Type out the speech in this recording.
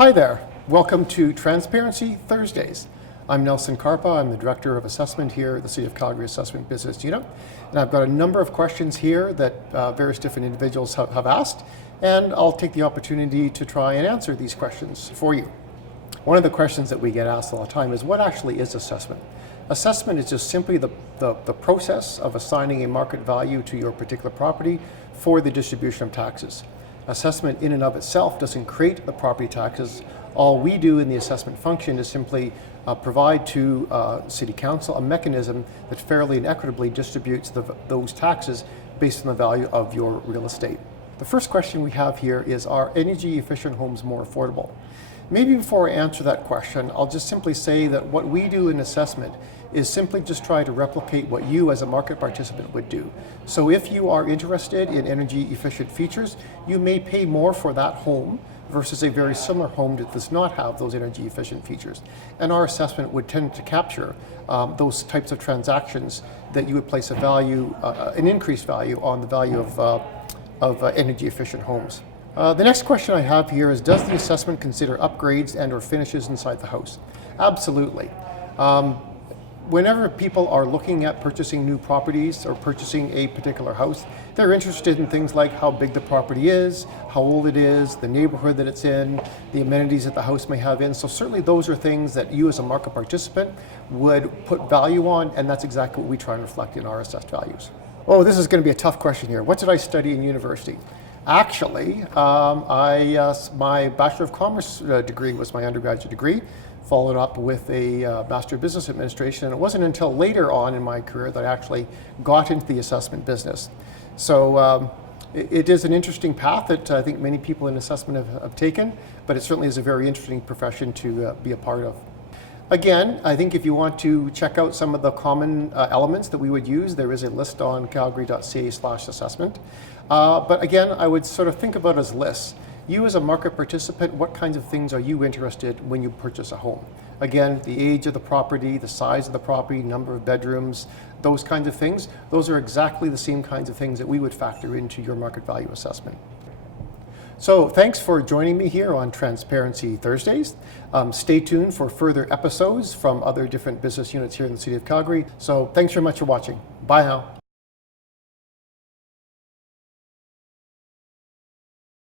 Hi there. Welcome to Transparency Thursdays. I'm Nelson Karpa. I'm the Director of Assessment here at the City of Calgary Assessment Business Unit. And I've got a number of questions here that various different individuals have asked, and I'll take the opportunity to try and answer these questions for you. One of the questions that we get asked all the time is, what actually is assessment? Assessment is just simply the process of assigning a market value to your particular property for the distribution of taxes. Assessment in and of itself doesn't create the property taxes. All we do in the assessment function is simply provide to City Council a mechanism that fairly and equitably distributes those taxes based on the value of your real estate. The first question we have here is, are energy efficient homes more affordable? Maybe before I answer that question, I'll just simply say that what we do in assessment is simply just try to replicate what you as a market participant would do. So if you are interested in energy efficient features, you may pay more for that home versus a very similar home that does not have those energy efficient features. And our assessment would tend to capture those types of transactions that you would place a value, an increased value on the value of energy efficient homes. The next question I have here is, does the assessment consider upgrades and or finishes inside the house? Absolutely. Whenever people are looking at purchasing new properties or purchasing a particular house, they're interested in things like how big the property is, how old it is, the neighborhood that it's in, the amenities that the house may have in. So certainly those are things that you as a market participant would put value on, and that's exactly what we try and reflect in our assessed values. Oh, this is going to be a tough question here. What did I study in university? Actually, my Bachelor of Commerce degree was my undergraduate degree, followed up with a Master of Business Administration, and it wasn't until later on in my career that I actually got into the assessment business. So it is an interesting path that I think many people in assessment have taken, but it certainly is a very interesting profession to be a part of. Again, I think if you want to check out some of the common elements that we would use, there is a list on calgary.ca/assessment. But again, I would sort of think about it as lists. You as a market participant, what kinds of things are you interested in when you purchase a home? Again, the age of the property, the size of the property, number of bedrooms, those kinds of things. Those are exactly the same kinds of things that we would factor into your market value assessment. So thanks for joining me here on Transparency Thursdays. Stay tuned for further episodes from other different business units here in the City of Calgary. So thanks very much for watching. Bye now.